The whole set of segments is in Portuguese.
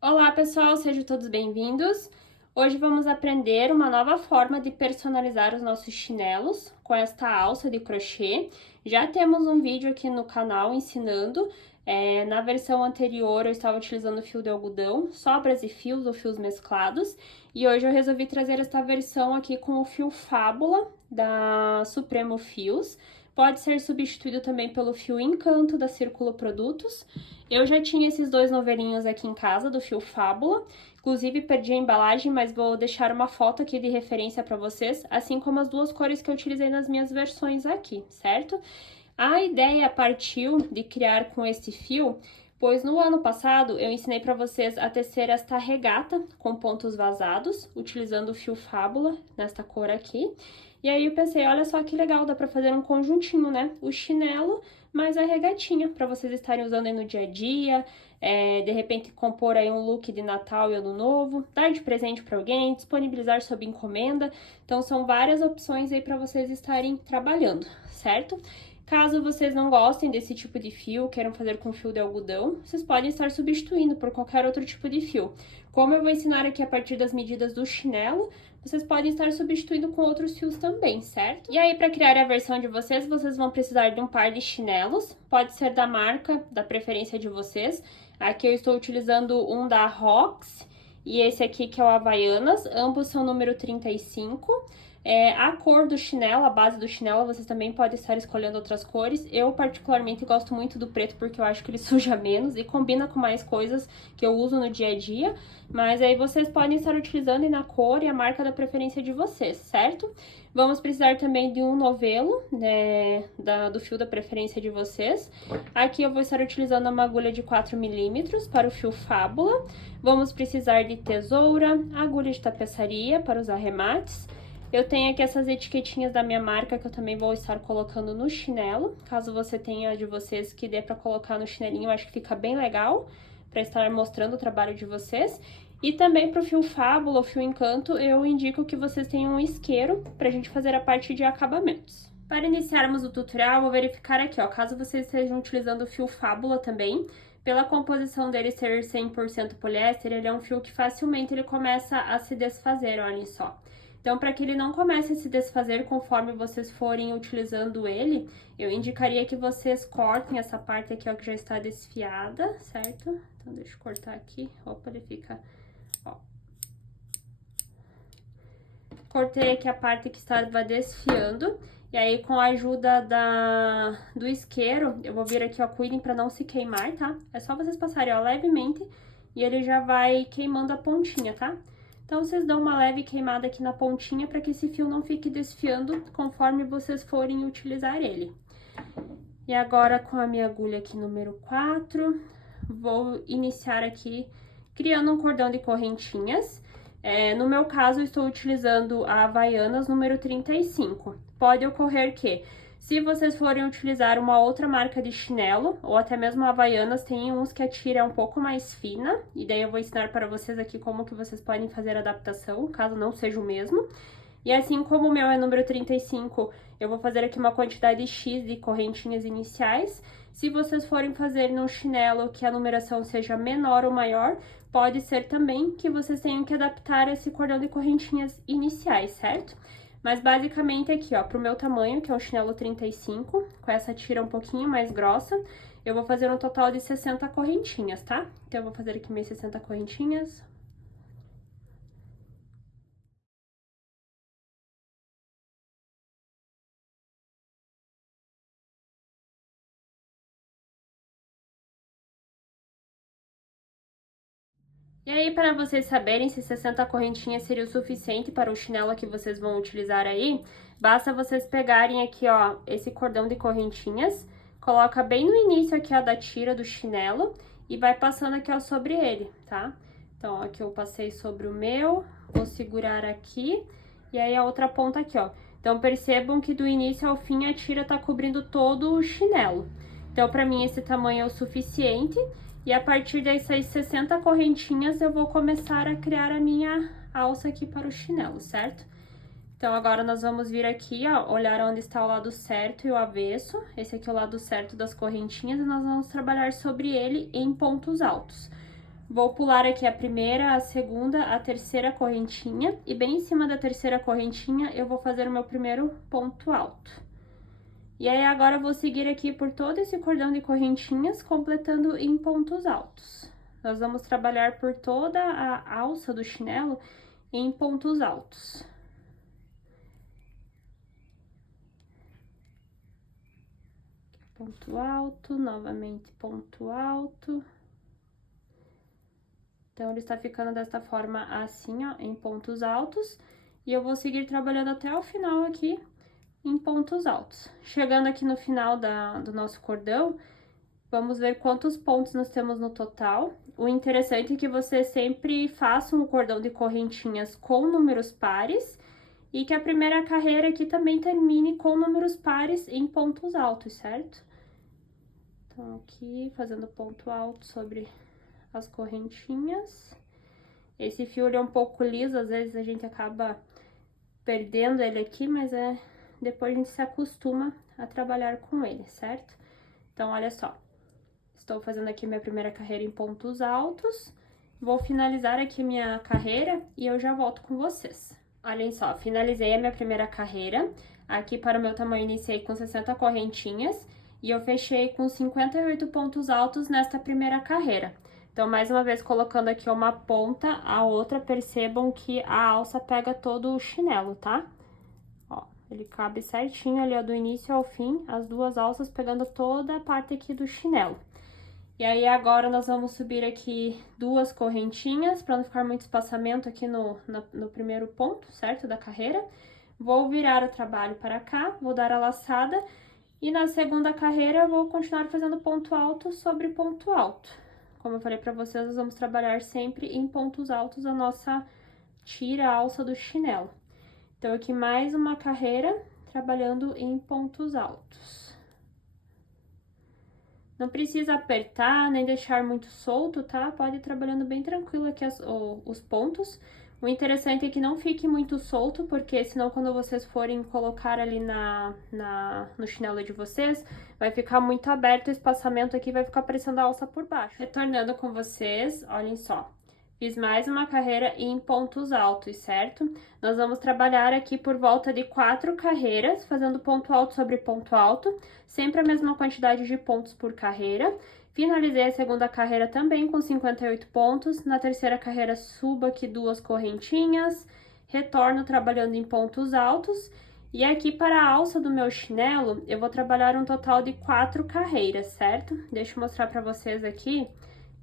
Olá pessoal, sejam todos bem-vindos. Hoje vamos aprender uma nova forma de personalizar os nossos chinelos com esta alça de crochê. Já temos um vídeo aqui no canal ensinando. Na versão anterior eu estava utilizando fio de algodão, sobras e fios ou fios mesclados. E hoje eu resolvi trazer esta versão aqui com o fio Fábula da Supremo Fios. Pode ser substituído também pelo fio Encanto da Círculo Produtos. Eu já tinha esses dois novelinhos aqui em casa, do fio Fábula. Inclusive, perdi a embalagem, mas vou deixar uma foto aqui de referência para vocês, assim como as duas cores que eu utilizei nas minhas versões aqui, certo? A ideia partiu de criar com esse fio, pois no ano passado eu ensinei para vocês a tecer esta regata com pontos vazados, utilizando o fio Fábula, nesta cor aqui. E aí eu pensei, olha só que legal, dá para fazer um conjuntinho, né? O chinelo mais a regatinha, para vocês estarem usando aí no dia a dia, de repente compor aí um look de Natal e Ano Novo, dar de presente para alguém, disponibilizar sob encomenda. Então são várias opções aí para vocês estarem trabalhando, certo? Caso vocês não gostem desse tipo de fio, queiram fazer com fio de algodão, vocês podem estar substituindo por qualquer outro tipo de fio. Como eu vou ensinar aqui a partir das medidas do chinelo, vocês podem estar substituindo com outros fios também, certo? E aí, para criar a versão de vocês, vocês vão precisar de um par de chinelos, pode ser da marca, da preferência de vocês. Aqui eu estou utilizando um da Rox e esse aqui que é o Havaianas, ambos são número 35. A cor do chinelo, a base do chinelo, vocês também podem estar escolhendo outras cores. Eu, particularmente, gosto muito do preto porque eu acho que ele suja menos e combina com mais coisas que eu uso no dia a dia. Mas aí vocês podem estar utilizando na cor e a marca da preferência de vocês, certo? Vamos precisar também de um novelo, né, do fio da preferência de vocês. Aqui eu vou estar utilizando uma agulha de 4 milímetros para o fio Fábula. Vamos precisar de tesoura, agulha de tapeçaria para os arremates. Eu tenho aqui essas etiquetinhas da minha marca que eu também vou estar colocando no chinelo. Caso você tenha de vocês que dê para colocar no chinelinho, eu acho que fica bem legal para estar mostrando o trabalho de vocês. E também para o fio Fábula ou fio Encanto, eu indico que vocês tenham um isqueiro para a gente fazer a parte de acabamentos. Para iniciarmos o tutorial, eu vou verificar aqui, ó, caso vocês estejam utilizando o fio Fábula também, pela composição dele ser 100% poliéster, ele é um fio que facilmente ele começa a se desfazer, olhem só. Então, para que ele não comece a se desfazer conforme vocês forem utilizando ele, eu indicaria que vocês cortem essa parte aqui, ó, que já está desfiada, certo? Então, deixa eu cortar aqui. Opa, ele fica, ó. Cortei aqui a parte que estava desfiando. E aí, com a ajuda do isqueiro, eu vou vir aqui, ó, cuidem para não se queimar, tá? É só vocês passarem, ó, levemente e ele já vai queimando a pontinha, tá? Então, vocês dão uma leve queimada aqui na pontinha para que esse fio não fique desfiando conforme vocês forem utilizar ele. E agora, com a minha agulha aqui número 4, vou iniciar aqui criando um cordão de correntinhas. No meu caso, eu estou utilizando a Havaianas número 35. Pode ocorrer que, se vocês forem utilizar uma outra marca de chinelo, ou até mesmo a Havaianas, tem uns que a tira é um pouco mais fina, e daí eu vou ensinar para vocês aqui como que vocês podem fazer a adaptação, caso não seja o mesmo. E assim como o meu é número 35, eu vou fazer aqui uma quantidade X de correntinhas iniciais. Se vocês forem fazer num chinelo que a numeração seja menor ou maior, pode ser também que vocês tenham que adaptar esse cordão de correntinhas iniciais, certo? Mas basicamente aqui, ó, pro meu tamanho, que é o chinelo 35, com essa tira um pouquinho mais grossa, eu vou fazer um total de 60 correntinhas, tá? Então, eu vou fazer aqui minhas 60 correntinhas. E aí, para vocês saberem se 60 correntinhas seria o suficiente para o chinelo que vocês vão utilizar aí, basta vocês pegarem aqui, ó, esse cordão de correntinhas, coloca bem no início aqui, ó, da tira do chinelo e vai passando aqui, ó, sobre ele, tá? Então, ó, aqui eu passei sobre o meu, vou segurar aqui e aí a outra ponta aqui, ó. Então, percebam que do início ao fim a tira tá cobrindo todo o chinelo. Então, para mim, esse tamanho é o suficiente. E a partir dessas 60 correntinhas, eu vou começar a criar a minha alça aqui para o chinelo, certo? Então, agora nós vamos vir aqui, ó, olhar onde está o lado certo e o avesso. Esse aqui é o lado certo das correntinhas e nós vamos trabalhar sobre ele em pontos altos. Vou pular aqui a primeira, a segunda, a terceira correntinha, e bem em cima da terceira correntinha eu vou fazer o meu primeiro ponto alto. E aí agora eu vou seguir aqui por todo esse cordão de correntinhas, completando em pontos altos. Nós vamos trabalhar por toda a alça do chinelo em pontos altos. Ponto alto, novamente ponto alto. Então, ele está ficando desta forma assim, ó, em pontos altos. E eu vou seguir trabalhando até o final aqui, em pontos altos. Chegando aqui no final do nosso cordão, vamos ver quantos pontos nós temos no total. O interessante é que você sempre faça um cordão de correntinhas com números pares e que a primeira carreira aqui também termine com números pares em pontos altos, certo? Então, aqui, fazendo ponto alto sobre as correntinhas. Esse fio ele é um pouco liso, às vezes a gente acaba perdendo ele aqui, mas depois a gente se acostuma a trabalhar com ele, certo? Então, olha só. Estou fazendo aqui minha primeira carreira em pontos altos. Vou finalizar aqui minha carreira e eu já volto com vocês. Olhem só, finalizei a minha primeira carreira. Aqui para o meu tamanho iniciei com 60 correntinhas e eu fechei com 58 pontos altos nesta primeira carreira. Então, mais uma vez, colocando aqui uma ponta, a outra, percebam que a alça pega todo o chinelo, tá? Ó, ele cabe certinho ali, ó, do início ao fim, as duas alças pegando toda a parte aqui do chinelo. E aí, agora, nós vamos subir aqui duas correntinhas, para não ficar muito espaçamento aqui no primeiro ponto, certo? Da carreira. Vou virar o trabalho para cá, vou dar a laçada, e na segunda carreira, eu vou continuar fazendo ponto alto sobre ponto alto. Como eu falei pra vocês, nós vamos trabalhar sempre em pontos altos a nossa tira, alça do chinelo. Então, aqui mais uma carreira, trabalhando em pontos altos. Não precisa apertar, nem deixar muito solto, tá? Pode ir trabalhando bem tranquilo aqui os pontos. O interessante é que não fique muito solto, porque senão quando vocês forem colocar ali no chinelo de vocês, vai ficar muito aberto o espaçamento aqui, vai ficar aparecendo a alça por baixo. Retornando com vocês, olhem só. Fiz mais uma carreira em pontos altos, certo? Nós vamos trabalhar aqui por volta de 4 carreiras, fazendo ponto alto sobre ponto alto, sempre a mesma quantidade de pontos por carreira. Finalizei a segunda carreira também com 58 pontos. Na terceira carreira, subo aqui duas correntinhas, retorno trabalhando em pontos altos. E aqui para a alça do meu chinelo, eu vou trabalhar um total de 4 carreiras, certo? Deixa eu mostrar para vocês aqui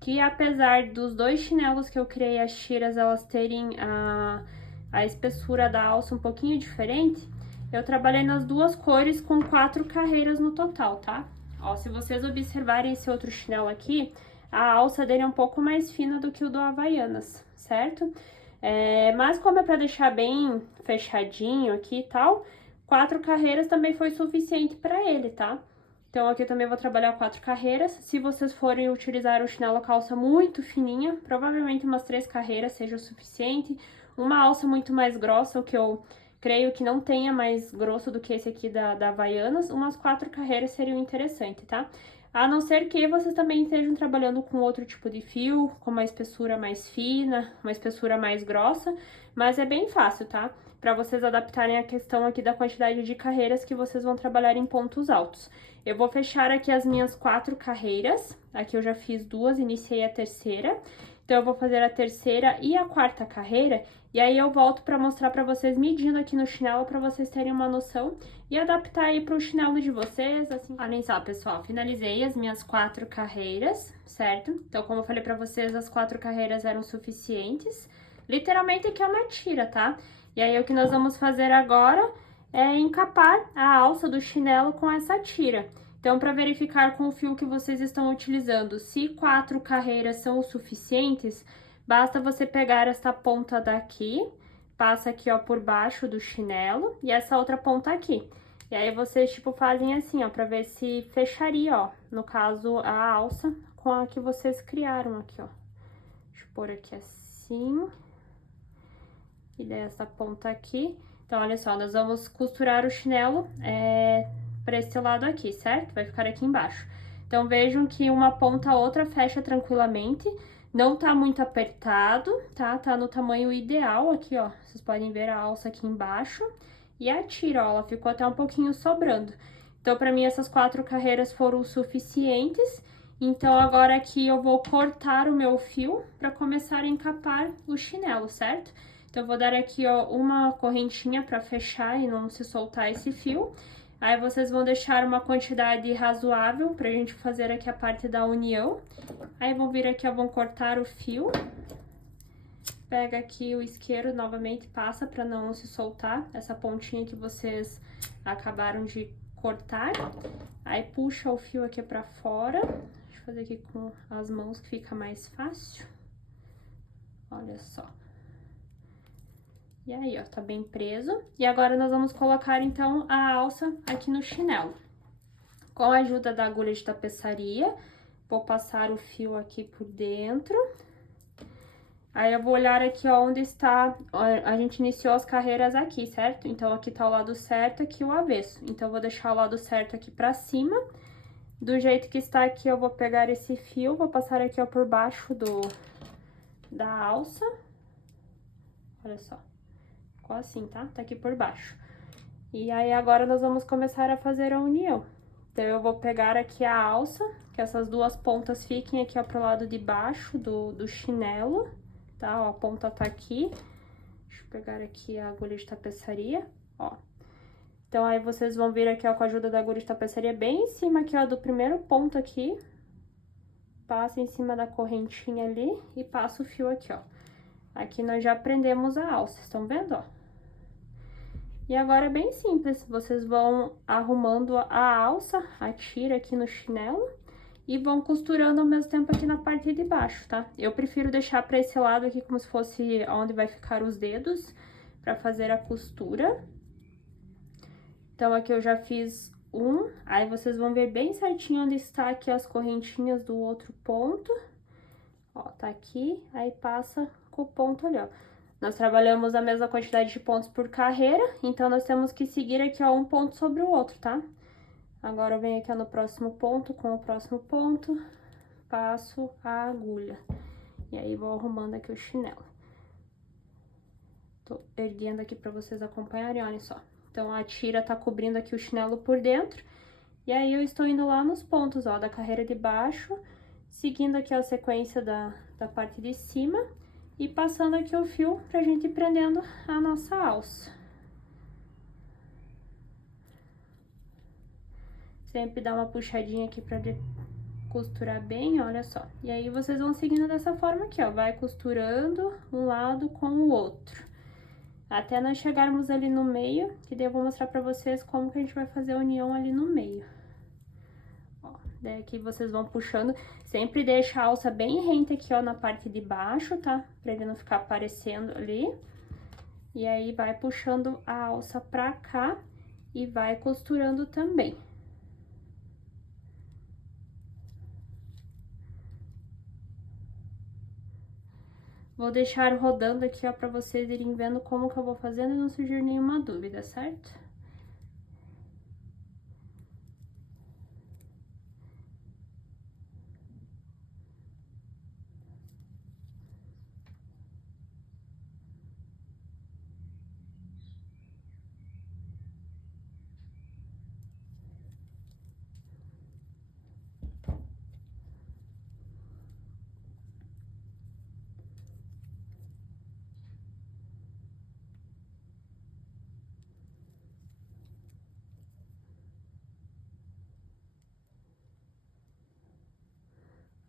que apesar dos dois chinelos que eu criei, as tiras, elas terem a espessura da alça um pouquinho diferente, eu trabalhei nas duas cores com 4 carreiras no total, tá? Ó, se vocês observarem esse outro chinelo aqui, a alça dele é um pouco mais fina do que o do Havaianas, certo? Mas como é pra deixar bem fechadinho aqui e tal, 4 carreiras também foi suficiente pra ele, tá? Então, aqui eu também vou trabalhar 4 carreiras. Se vocês forem utilizar um chinelo calça muito fininha, provavelmente umas 3 carreiras seja o suficiente. Uma alça muito mais grossa, o que eu creio que não tenha mais grosso do que esse aqui da Havaianas, umas 4 carreiras seriam interessantes, tá? A não ser que vocês também estejam trabalhando com outro tipo de fio, com uma espessura mais fina, uma espessura mais grossa, mas é bem fácil, tá? Pra vocês adaptarem a questão aqui da quantidade de carreiras que vocês vão trabalhar em pontos altos. Eu vou fechar aqui as minhas 4 carreiras, aqui eu já fiz 2, iniciei a terceira. Então, eu vou fazer a terceira e a quarta carreira, e aí eu volto pra mostrar pra vocês medindo aqui no chinelo, pra vocês terem uma noção e adaptar aí pro chinelo de vocês, assim. Olhem só, pessoal, finalizei as minhas 4 carreiras, certo? Então, como eu falei pra vocês, as 4 carreiras eram suficientes. Literalmente aqui é uma tira, tá? E aí, o que nós vamos fazer agora é encapar a alça do chinelo com essa tira. Então, para verificar com o fio que vocês estão utilizando se 4 carreiras são o suficientes, basta você pegar essa ponta daqui, passa aqui, ó, por baixo do chinelo e essa outra ponta aqui. E aí, vocês, tipo, fazem assim, ó, pra ver se fecharia, ó, no caso, a alça com a que vocês criaram aqui, ó. Deixa eu pôr aqui assim. E daí, essa ponta aqui. Então, olha só, nós vamos costurar o chinelo, para esse lado aqui, certo? Vai ficar aqui embaixo. Então, vejam que uma ponta a outra fecha tranquilamente. Não tá muito apertado, tá? Tá no tamanho ideal aqui, ó. Vocês podem ver a alça aqui embaixo. E a tira, ó, ela ficou até um pouquinho sobrando. Então, pra mim, essas 4 carreiras foram suficientes. Então, agora aqui eu vou cortar o meu fio pra começar a encapar o chinelo, certo? Então, eu vou dar aqui, ó, uma correntinha pra fechar e não se soltar esse fio. Aí, vocês vão deixar uma quantidade razoável pra gente fazer aqui a parte da união. Aí, vão vir aqui, ó, vão cortar o fio. Pega aqui o isqueiro novamente, passa pra não se soltar essa pontinha que vocês acabaram de cortar. Aí, puxa o fio aqui pra fora. Deixa eu fazer aqui com as mãos que fica mais fácil. Olha só. E aí, ó, tá bem preso. E agora nós vamos colocar, então, a alça aqui no chinelo. Com a ajuda da agulha de tapeçaria, vou passar o fio aqui por dentro. Aí eu vou olhar aqui, ó, onde está... A gente iniciou as carreiras aqui, certo? Então, aqui tá o lado certo, aqui o avesso. Então, eu vou deixar o lado certo aqui pra cima. Do jeito que está aqui, eu vou pegar esse fio, vou passar aqui, ó, por baixo da alça. Olha só. Ficou assim, tá? Tá aqui por baixo. E aí, agora nós vamos começar a fazer a união. Então, eu vou pegar aqui a alça, que essas duas pontas fiquem aqui, ó, pro lado de baixo do chinelo, tá? Ó, a ponta tá aqui. Deixa eu pegar aqui a agulha de tapeçaria, ó. Então, aí, vocês vão vir aqui, ó, com a ajuda da agulha de tapeçaria bem em cima aqui, ó, do primeiro ponto aqui. Passa em cima da correntinha ali e passa o fio aqui, ó. Aqui nós já prendemos a alça, estão vendo, ó? E agora é bem simples, vocês vão arrumando a alça, a tira aqui no chinelo e vão costurando ao mesmo tempo aqui na parte de baixo, tá? Eu prefiro deixar pra esse lado aqui como se fosse onde vai ficar os dedos pra fazer a costura. Então, aqui eu já fiz um, aí vocês vão ver bem certinho onde está aqui as correntinhas do outro ponto. Ó, tá aqui, aí passa com o ponto ali, ó. Nós trabalhamos a mesma quantidade de pontos por carreira, então nós temos que seguir aqui, ó, um ponto sobre o outro, tá? Agora eu venho aqui, ó, no próximo ponto, com o próximo ponto, passo a agulha. E aí, vou arrumando aqui o chinelo. Tô erguendo aqui pra vocês acompanharem, olha só. Então, a tira tá cobrindo aqui o chinelo por dentro. E aí, eu estou indo lá nos pontos, ó, da carreira de baixo, seguindo aqui a sequência da parte de cima. E passando aqui o fio pra gente ir prendendo a nossa alça. Sempre dá uma puxadinha aqui pra costurar bem, olha só. E aí, vocês vão seguindo dessa forma aqui, ó. Vai costurando um lado com o outro. Até nós chegarmos ali no meio, que daí eu vou mostrar pra vocês como que a gente vai fazer a união ali no meio. Ó, daí aqui vocês vão puxando, sempre deixa a alça bem rente aqui, ó, na parte de baixo, tá? Pra ele não ficar aparecendo ali. E aí, vai puxando a alça pra cá e vai costurando também. Vou deixar rodando aqui, ó, pra vocês irem vendo como que eu vou fazendo e não surgir nenhuma dúvida, certo?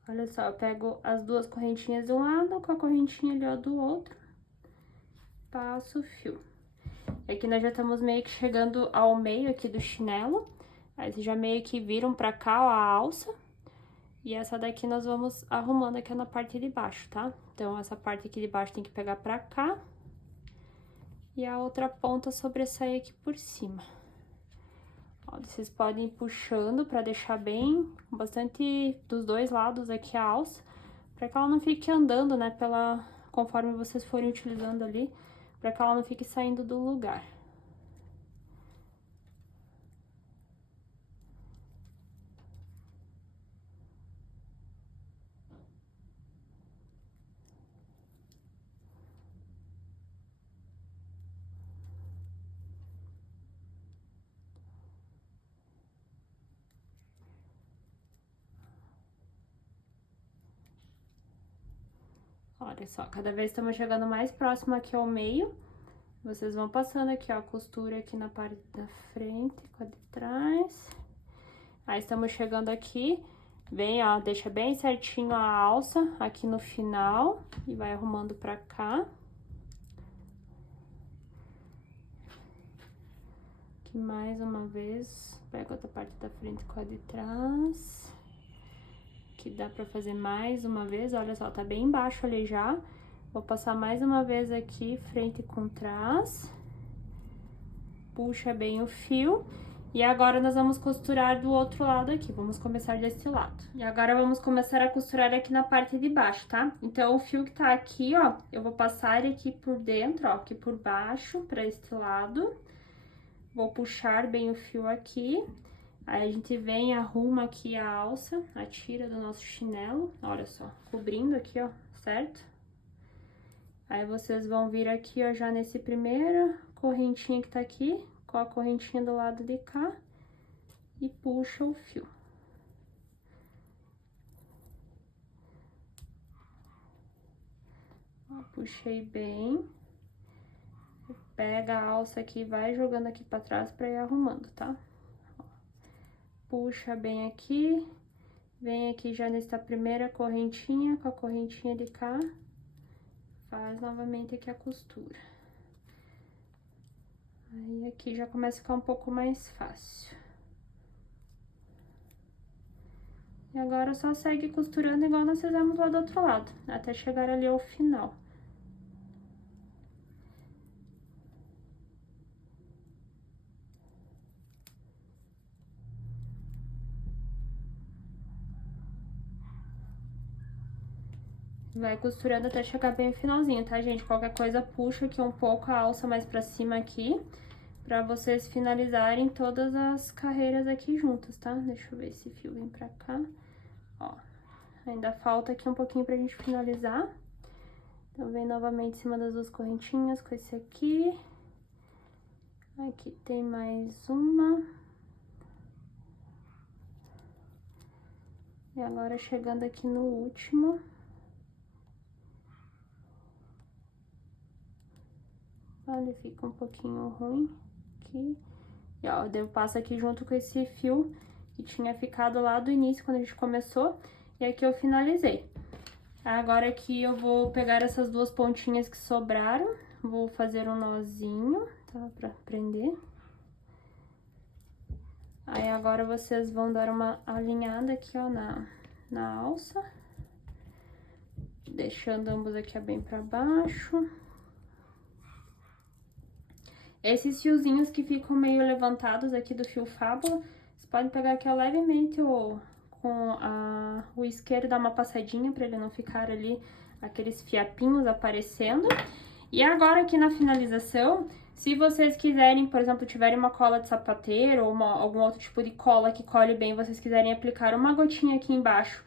Olha só, eu pego as duas correntinhas de um lado com a correntinha ali, ó, do outro. Passo o fio. E aqui nós já estamos meio que chegando ao meio aqui do chinelo. Aí vocês já meio que viram pra cá, ó, a alça. E essa daqui nós vamos arrumando aqui na parte de baixo, tá? Então, essa parte aqui de baixo tem que pegar pra cá. E a outra ponta sobressair aqui por cima. Ó, vocês podem ir puxando pra deixar bem, bastante dos dois lados aqui a alça, pra que ela não fique andando, né, conforme vocês forem utilizando ali, pra que ela não fique saindo do lugar. Olha só, cada vez estamos chegando mais próximo aqui ao meio. Vocês vão passando aqui, ó, a costura aqui na parte da frente com a de trás. Aí, estamos chegando aqui, vem, ó, deixa bem certinho a alça aqui no final e vai arrumando pra cá. Aqui mais uma vez, pega outra parte da frente com a de trás. Que dá pra fazer mais uma vez, olha só, tá bem embaixo ali já. Vou passar mais uma vez aqui, frente com trás. Puxa bem o fio. E agora nós vamos costurar do outro lado aqui, vamos começar desse lado. E agora vamos começar a costurar aqui na parte de baixo, tá? Então, o fio que tá aqui, ó, eu vou passar ele aqui por dentro, ó, aqui por baixo, pra este lado. Vou puxar bem o fio aqui. Aí, a gente vem, arruma aqui a alça, a tira do nosso chinelo, olha só, cobrindo aqui, ó, certo? Aí, vocês vão vir aqui, ó, já nesse primeira correntinha que tá aqui, com a correntinha do lado de cá, e puxa o fio. Ó, puxei bem. Pega a alça aqui e vai jogando aqui pra trás pra ir arrumando, tá? Puxa bem aqui, vem aqui já nessa primeira correntinha, com a correntinha de cá, faz novamente aqui a costura. Aí, aqui já começa a ficar um pouco mais fácil. E agora, só segue costurando igual nós fizemos lá do outro lado, até chegar ali ao final. Vai costurando até chegar bem no finalzinho, tá, gente? Qualquer coisa, puxa aqui um pouco a alça mais pra cima aqui, pra vocês finalizarem todas as carreiras aqui juntas, tá? Deixa eu ver esse fio vem pra cá. Ó, ainda falta aqui um pouquinho pra gente finalizar. Então, vem novamente em cima das duas correntinhas com esse aqui. Aqui tem mais uma. E agora, chegando aqui no último. Olha, fica um pouquinho ruim aqui. E, ó, eu passo aqui junto com esse fio que tinha ficado lá do início, quando a gente começou. E aqui eu finalizei. Agora aqui eu vou pegar essas duas pontinhas que sobraram. Vou fazer um nozinho, tá? Pra prender. Aí, agora vocês vão dar uma alinhada aqui, ó, na alça. Deixando ambos aqui bem pra baixo. Esses fiozinhos que ficam meio levantados aqui do fio Fábula, vocês podem pegar aqui, ó, levemente com o isqueiro, dar uma passadinha pra ele não ficar ali aqueles fiapinhos aparecendo. E agora aqui na finalização, se vocês quiserem, por exemplo, tiverem uma cola de sapateiro ou algum outro tipo de cola que colhe bem, vocês quiserem aplicar uma gotinha aqui embaixo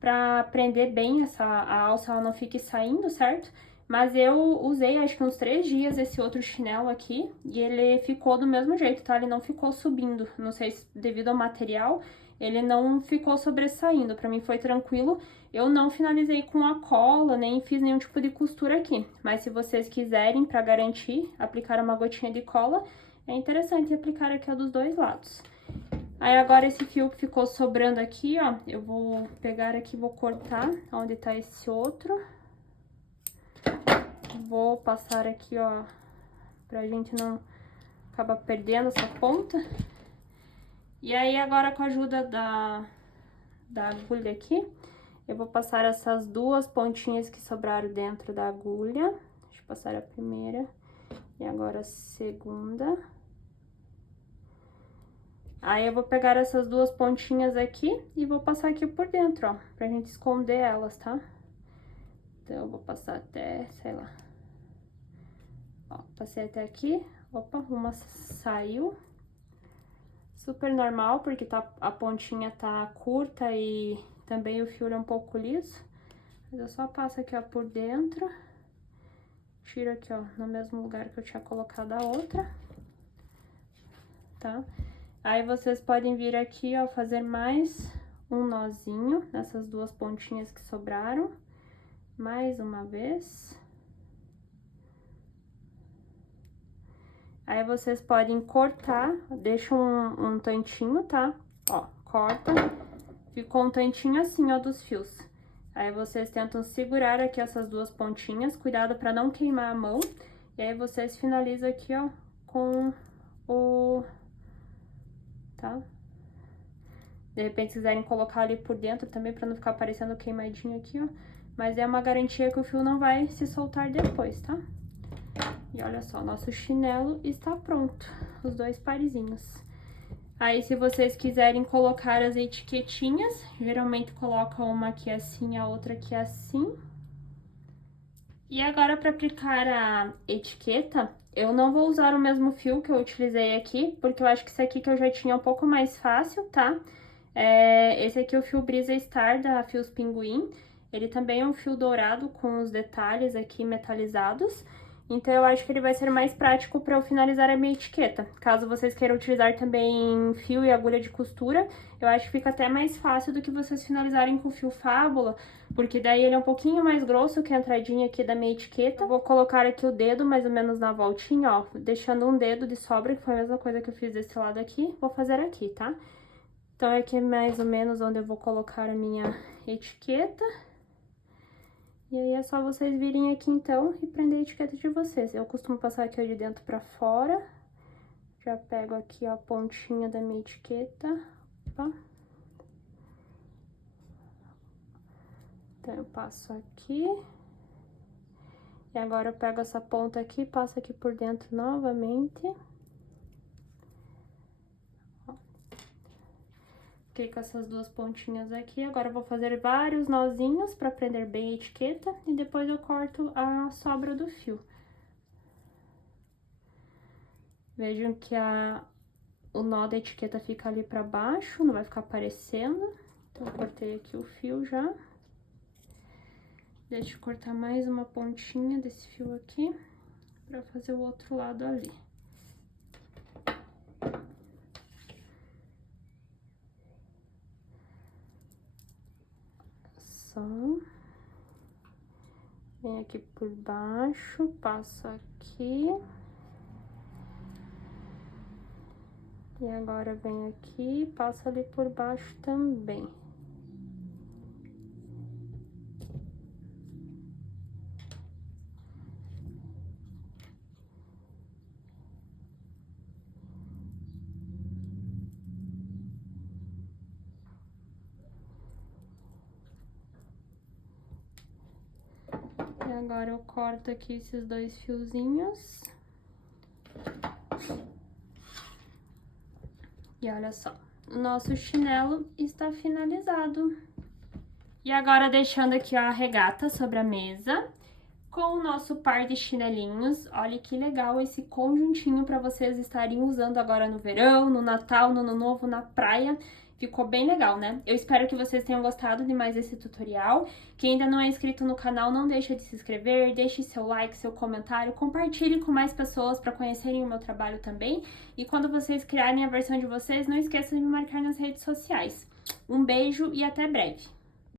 pra prender bem a alça, ela não fique saindo, certo? Mas eu usei, acho que uns 3 dias, esse outro chinelo aqui, e ele ficou do mesmo jeito, tá? Ele não ficou subindo, não sei se devido ao material, ele não ficou sobressaindo, pra mim foi tranquilo. Eu não finalizei com a cola, nem fiz nenhum tipo de costura aqui, mas se vocês quiserem, pra garantir, aplicar uma gotinha de cola, é interessante aplicar aqui, ó, dos dois lados. Aí, agora esse fio que ficou sobrando aqui, ó, eu vou pegar aqui, vou cortar onde tá esse outro. Vou passar aqui, ó, pra gente não acabar perdendo essa ponta. E aí, agora com a ajuda da agulha aqui, eu vou passar essas duas pontinhas que sobraram dentro da agulha. Deixa eu passar a primeira e agora a segunda. Aí, eu vou pegar essas duas pontinhas aqui e vou passar aqui por dentro, ó, pra gente esconder elas, tá? Então, eu vou passar até, sei lá... Ó, passei até aqui, opa, uma saiu. Super normal, porque a pontinha tá curta e também o fio é um pouco liso. Mas eu só passo aqui, ó, por dentro. Tiro aqui, ó, no mesmo lugar que eu tinha colocado a outra. Tá? Aí, vocês podem vir aqui, ó, fazer mais um nozinho nessas duas pontinhas que sobraram. Mais uma vez. Aí vocês podem cortar, deixa um tantinho, tá? Ó, corta, ficou um tantinho assim, ó, dos fios. Aí vocês tentam segurar aqui essas duas pontinhas, cuidado pra não queimar a mão. E aí vocês finalizam aqui, ó, com o... tá? De repente, se quiserem colocar ali por dentro também, pra não ficar parecendo queimadinho aqui, ó. Mas é uma garantia que o fio não vai se soltar depois, tá? E olha só, nosso chinelo está pronto, os dois parezinhos. Aí, se vocês quiserem colocar as etiquetinhas, geralmente colocam uma aqui assim, a outra aqui assim. E agora, para aplicar a etiqueta, eu não vou usar o mesmo fio que eu utilizei aqui, porque eu acho que esse aqui que eu já tinha um pouco mais fácil, tá? Esse aqui é o fio Brisa Star da Fios Pinguim. Ele também é um fio dourado com os detalhes aqui metalizados. Então, eu acho que ele vai ser mais prático para eu finalizar a minha etiqueta. Caso vocês queiram utilizar também fio e agulha de costura, eu acho que fica até mais fácil do que vocês finalizarem com fio Fábula, porque daí ele é um pouquinho mais grosso que a entradinha aqui da minha etiqueta. Eu vou colocar aqui o dedo mais ou menos na voltinha, ó, deixando um dedo de sobra, que foi a mesma coisa que eu fiz desse lado aqui, vou fazer aqui, tá? Então, aqui é mais ou menos onde eu vou colocar a minha etiqueta. E aí é só vocês virem aqui, então, e prender a etiqueta de vocês. Eu costumo passar aqui ó, de dentro pra fora. Já pego aqui ó, a pontinha da minha etiqueta. Opa. Então, eu passo aqui. E agora eu pego essa ponta aqui, passo aqui por dentro novamente. Fiquei com essas duas pontinhas aqui. Agora eu vou fazer vários nozinhos pra prender bem a etiqueta. E depois eu corto a sobra do fio. Vejam que o nó da etiqueta fica ali pra baixo, não vai ficar aparecendo. Então, eu cortei aqui o fio já. Deixa eu cortar mais uma pontinha desse fio aqui, pra fazer o outro lado ali. Só. Vem aqui por baixo, passo aqui. E agora vem aqui, passo ali por baixo também. E agora eu corto aqui esses dois fiozinhos. E olha só, o nosso chinelo está finalizado. E agora deixando aqui ó, a regata sobre a mesa, com o nosso par de chinelinhos. Olha que legal esse conjuntinho para vocês estarem usando agora no verão, no Natal, no Ano Novo, na praia. Ficou bem legal, né? Eu espero que vocês tenham gostado de mais esse tutorial. Quem ainda não é inscrito no canal, não deixa de se inscrever, deixe seu like, seu comentário, compartilhe com mais pessoas para conhecerem o meu trabalho também. E quando vocês criarem a versão de vocês, não esqueçam de me marcar nas redes sociais. Um beijo e até breve!